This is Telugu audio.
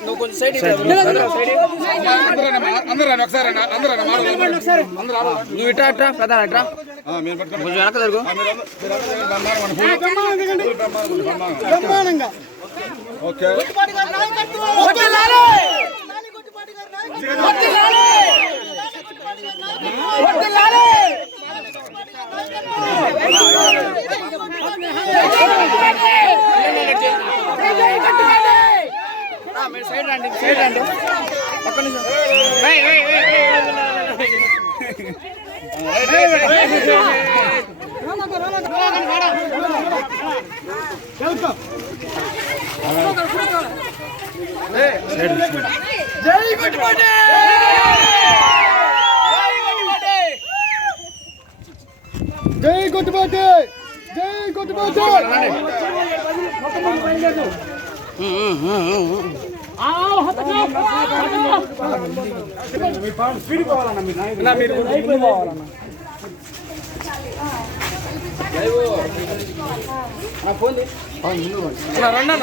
నువ్వు కొంచెం సైడ్ అందరూ ఒకసారి. అందరూ. నువ్వు ఇట్రా ప్రధాన. కొంచెం వెనక జరుగు ఆ, మీరు అందరూ- మీరు అందరూ బ్రహ్మాండం మన ఫోన్. బ్రహ్మాండం. ఓకే రా, మీరు సైడ్ రండి సైడ్ రండి ఒక్క నిమిషం జై కొట్టుబాటి జై కొట్టుబాటి అన్న, రండి అన్న.